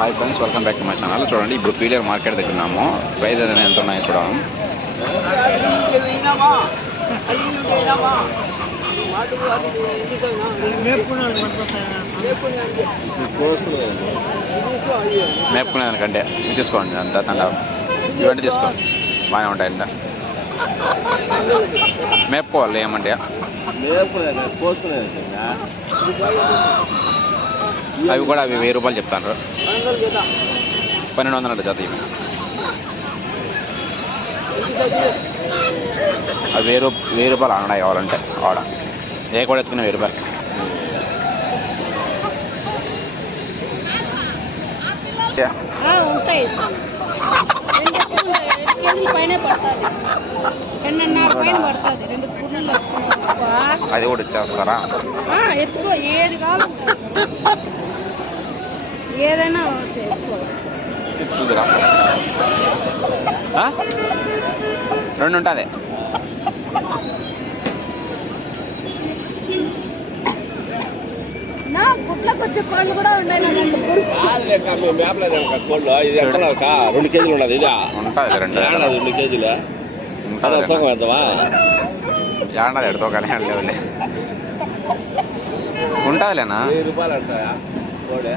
Hi friends welcome back to my channel చూడండి ఇప్పుడు పీలియర్ market దగ్గర ఉన్నాము. ప్రైజ్ అనేది ఎంత ఉన్నాయో చూడాలి. మేపుకునే దానికంటే తీసుకోండి అంత తండ ఇవన్నీ తీసుకోండి బాగానే ఉంటాయంట మేపుకోవాలి ఏమంటే. అవి కూడా అవి వెయ్యి రూపాయలు చెప్తాను పన్నెండు వందల జత ఇవి అవి వెయ్యి రూప వెయ్యి రూపాయలు ఆడ కావాలంటే ఆడ. ఏ కూడా ఎత్తుకునే వెయ్యి రూపాయలు. ఉంటాయి. అది కూడా ఇచ్చేస్తారా? ఎత్తుకో. ఏది కావాలంటే ఏదైనా ఒకటి ఎత్తుకో చూద్దురా ఆ? రెండు ఉంటుంది నా గుట్లకు వచ్చే కోళ్ళు కూడా ఉన్నాయి నా రెండు పురుగు కోళ్ళు ఇది ఎక్కడ ఒక రెండు కేజీలు ఉన్నది ఇదా ఉంటుంది రెండు ఏడా రెండు కేజీలు అది ఉంటుంది తూకం ఎంతవా ఏడది ఎడతో కానీ లేవులే ఉంటుందిలేనా వెయ్యి రూపాయలు అంటాయా కోడి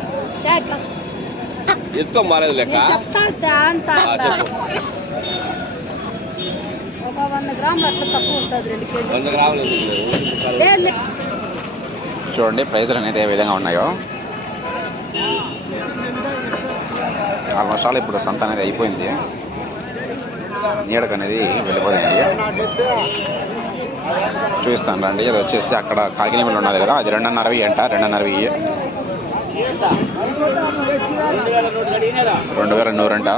ఎత్తుకొని బాలేదు లెక్క ఒక వంద గ్రాములు అట్లా తక్కువ ఉంటుంది రెండు వంద గ్రాములు. చూడండి ప్రైజులు అనేది ఏ విధంగా ఉన్నాయో. ఆల్మోస్ట్ ఆల్ ఇప్పుడు సంత అనేది అయిపోయింది. నీడకు అనేది వెళ్ళిపోయింది. చూపిస్తాను రండి. అది వచ్చేసి అక్కడ కాకినేమలు ఉన్నది కదా అది రెండున్నరవి అంట రెండున్నరవి రెండు వేల నూరంట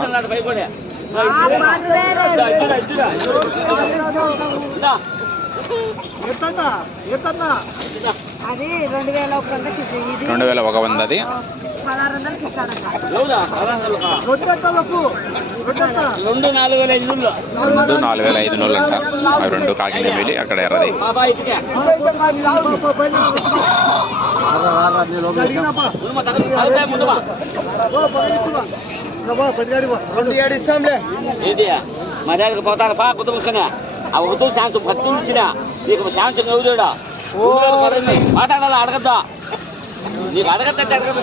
అది రెండు వేల ఒక ఇది రెండు వేల ఒక పదహారు వందలకి ఇస్తాడంట రెండు నాలుగు వేల ఐదు. రెండు నాలుగు వేల ఐదు నూళ్ళు అంట అవి రెండు కాకినేమిలి అక్కడ ఎర్రది. ముందుమా. ఏంటి మర్యాదకు పోతాను పా పుస్తకనే ఆ ఒకటో శాంసం పత్తు ఇచ్చిన నీకు శాంసం ఎవడాడా మాట్లాడాలి? అడగద్దా? నీకు అడగద్దంటే అడగదు?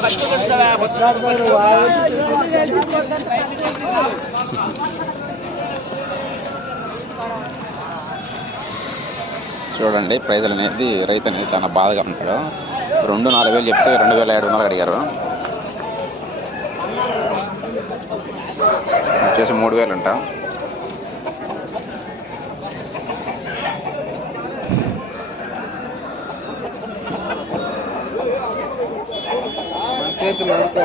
చూడండి ప్రైజులు అనేది రైతు అనేది చాలా బాధగా ఉంటాడు. రెండు నాలుగు వేలు చెప్తే రెండు వేల ఏడు వందలు అడిగారు. వచ్చేసి మూడు వేలు అంట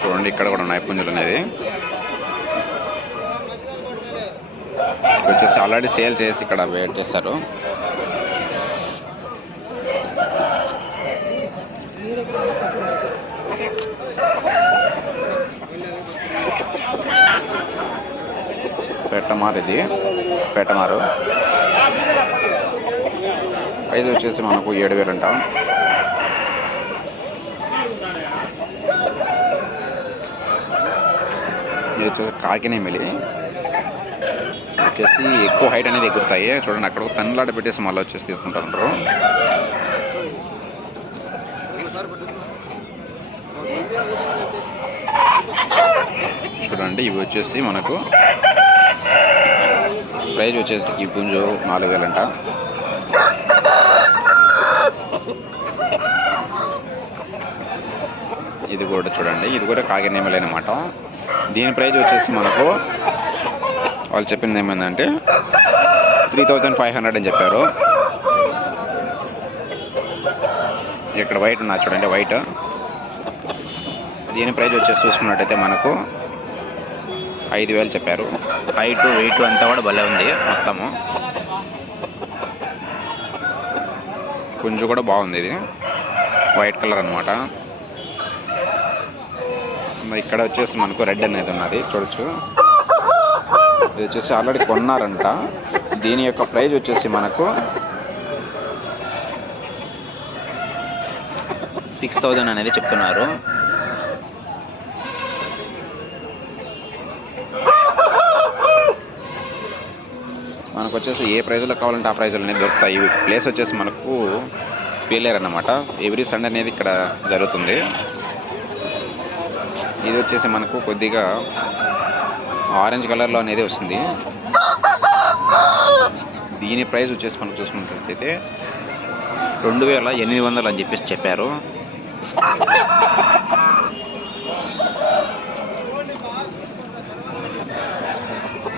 చూడండి ఇక్కడ కూడా ఉన్నాయి పుంజులు అనేది. వచ్చేసి ఆల్రెడీ సేల్ చేసి ఇక్కడ వెయిట్ చేస్తారు పెట్టమారు ఇది పెట్టమారు ప్రైజ్ వచ్చేసి మనకు ఏడు వేలు అంట ఇది వచ్చేసి కాకినేమిలి వచ్చేసి ఎక్కువ హైట్ అనేది ఎగురుతాయి. చూడండి అక్కడ తన్నులాట పెట్టేసి మళ్ళీ వచ్చేసి తీసుకుంటారు చూడండి ఇవి వచ్చేసి మనకు ప్రైజ్ వచ్చేసి ఈ పుంజు నాలుగు వేలంట ఇది కూడా చూడండి ఇది కూడా కాకినేమలే అనమాట దీని ప్రైజ్ వచ్చేసి మనకు వాళ్ళు చెప్పింది ఏమైందంటే త్రీ థౌజండ్ ఫైవ్ హండ్రెడ్ అని చెప్పారు. ఇక్కడ వైట్ ఉన్నా చూడండి వైట్ దీని ప్రైజ్ వచ్చేసి చూసుకున్నట్టయితే మనకు ఐదు వేలు చెప్పారు. హైట్ వెయిట్ అంతా కూడా భలే ఉంది మొత్తము. పుంజు కూడా బాగుంది ఇది. వైట్ కలర్ అనమాట ఇక్కడ వచ్చేసి మనకు రెడ్ అనేది ఉన్నది చూడొచ్చు. ఇది వచ్చేసి ఆల్రెడీ కొన్నారంట. దీని యొక్క ప్రైజ్ వచ్చేసి మనకు సిక్స్ థౌజండ్ అనేది చెప్తున్నారు. మనకు వచ్చేసి ఏ ప్రైజ్లో కావాలంటే ఆ ప్రైజ్లో అనేది దొరుకుతాయి. ప్లేస్ వచ్చేసి మనకు పేలేరు అన్నమాట. ఎవ్రీ సండే అనేది ఇక్కడ జరుగుతుంది. ఇది వచ్చేసి మనకు కొద్దిగా ఆరెంజ్ కలర్లో అనేది వస్తుంది. దీని ప్రైస్ వచ్చేసి మనం చూసుకున్నట్లయితే రెండు వేల ఎనిమిది వందలు అని చెప్పేసి చెప్పారు.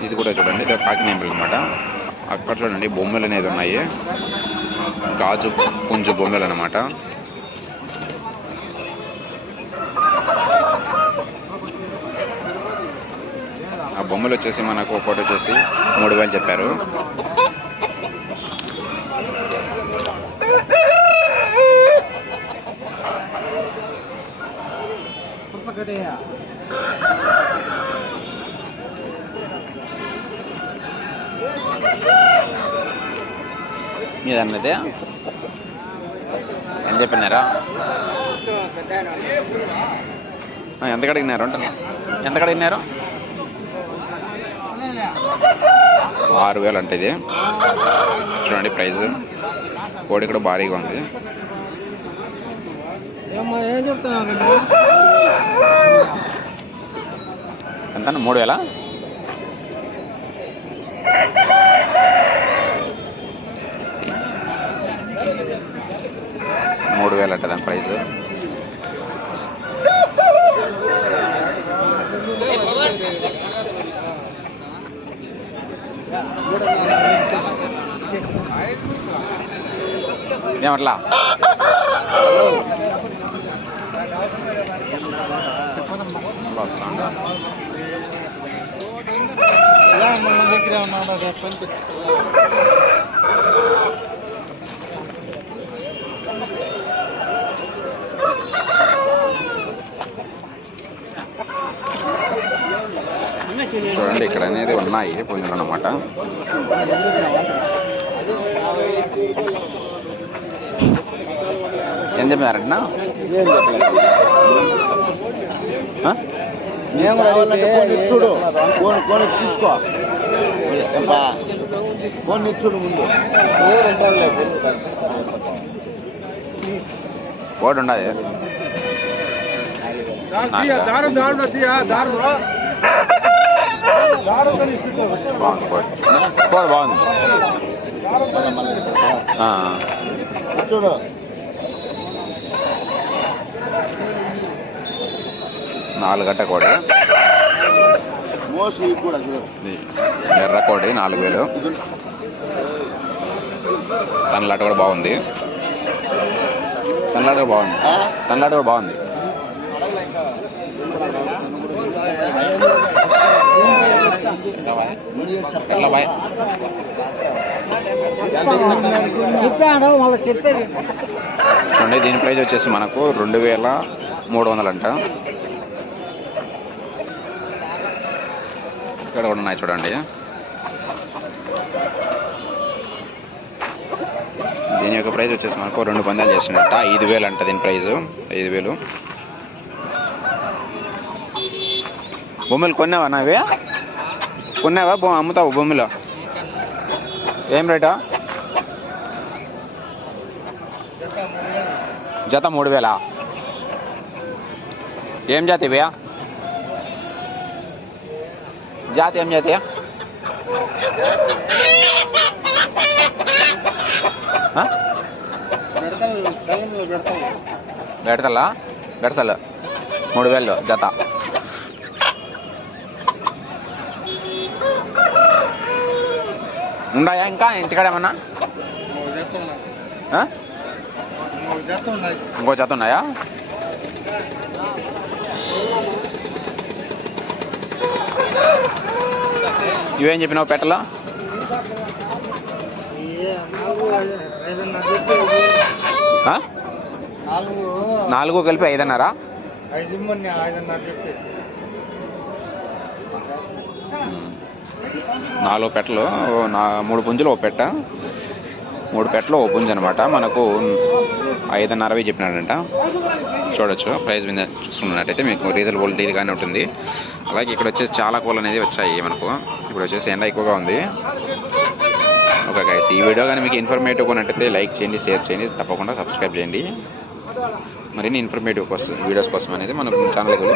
ఇది కూడా చూడండి ఇది కాకినేంబల్ అనమాట అక్కడ చూడండి బొమ్మలు అనేది ఉన్నాయి గాజు పుంజు బొమ్మలు అనమాట ఆ బొమ్మలు వచ్చేసి మనకు ఒకటి వచ్చేసి మూడు వేలు చెప్పారు ఇది అన్నదే ఎంత చెప్పినారా? ఎంత కడిగినారు అంటున్నా ఎంత కడిగినారు ఆరు వేలు అంటే ఇది. చూడండి ప్రైస్ కోడి కూడా భారీగా ఉంది. ఎంత మూడు వేల మూడు దాని ప్రైస్. ఏమట్లా వస్తాండా మన దగ్గర ఉన్నాడు చెప్పండి. చూడండి ఇక్కడ అనేది ఉన్నాయి పుంజులు అన్నమాట ఏం చెప్పారంటున్నా ఆ? చూడు ఫోన్ ఫోన్ తీసుకో. ఫోన్ ఇచ్చుడు ముందు. కోడి ఉన్నది దారు దారు దారు బాగుంది బాగుంది చూడు నాలుగు గంట కోడి ఎర్ర కోడి నాలుగు వేలు. తనలాట కూడా బాగుంది. తనలాట కూడా బాగుంది. తనలాట కూడా బాగుంది. చెప్పాడు దీని ప్రైజ్ వచ్చేసి మనకు రెండు వేల మూడు వందలు అంట ఇక్కడ కూడా ఉన్నాయి చూడండి. దీని యొక్క ప్రైజ్ వచ్చేసి మనకు రెండు పందాలు చేసినట్ట. ఐదు వేలు అంట దీని ప్రైజు ఐదు వేలు. బొమ్మలు కొన్నావా నావే? కొన్నావా? బొ అమ్ముతావు బొమ్మలు? ఏం రేటా? జత మూడు వేలా? ఏం జాతి ఇవయా జాతి ఏం జాతి? ఆ? బెడతలా బెడసలు మూడు వేలు జత. ఉన్నాయా ఇంకా? ఇంటికాడ ఏమన్నా? ఇంకో జత ఉన్నాయా? ఇవేం చెప్పినావు పెట్టలో? నాలుగు. కలిపి ఐదున్నర? చెప్పి. నాలుగు పెట్టలు నా మూడు పుంజులు ఓ పెట్ట. మూడు పెట్టలు ఓ పుంజు అనమాట మనకు ఐదున్నరవి చెప్పినాడంట. చూడొచ్చు ప్రైస్ మీద చూసుకున్నట్టయితే మీకు రీజనబుల్ డీల్గానే ఉంటుంది. అలాగే ఇక్కడ వచ్చేసి చాలా కోళ్ళు అనేది వచ్చాయి మనకు. ఇప్పుడు వచ్చేసి ఎండ ఎక్కువగా ఉంది. ఓకే గైస్ ఈ వీడియో కానీ మీకు ఇన్ఫర్మేటివ్ ఉన్నట్టయితే లైక్ చేయండి షేర్ చేయండి తప్పకుండా సబ్స్క్రైబ్ చేయండి. మరిన్ని ఇన్ఫర్మేటివ్ కోసం వీడియోస్ కోసం అనేది మన ఛానల్కి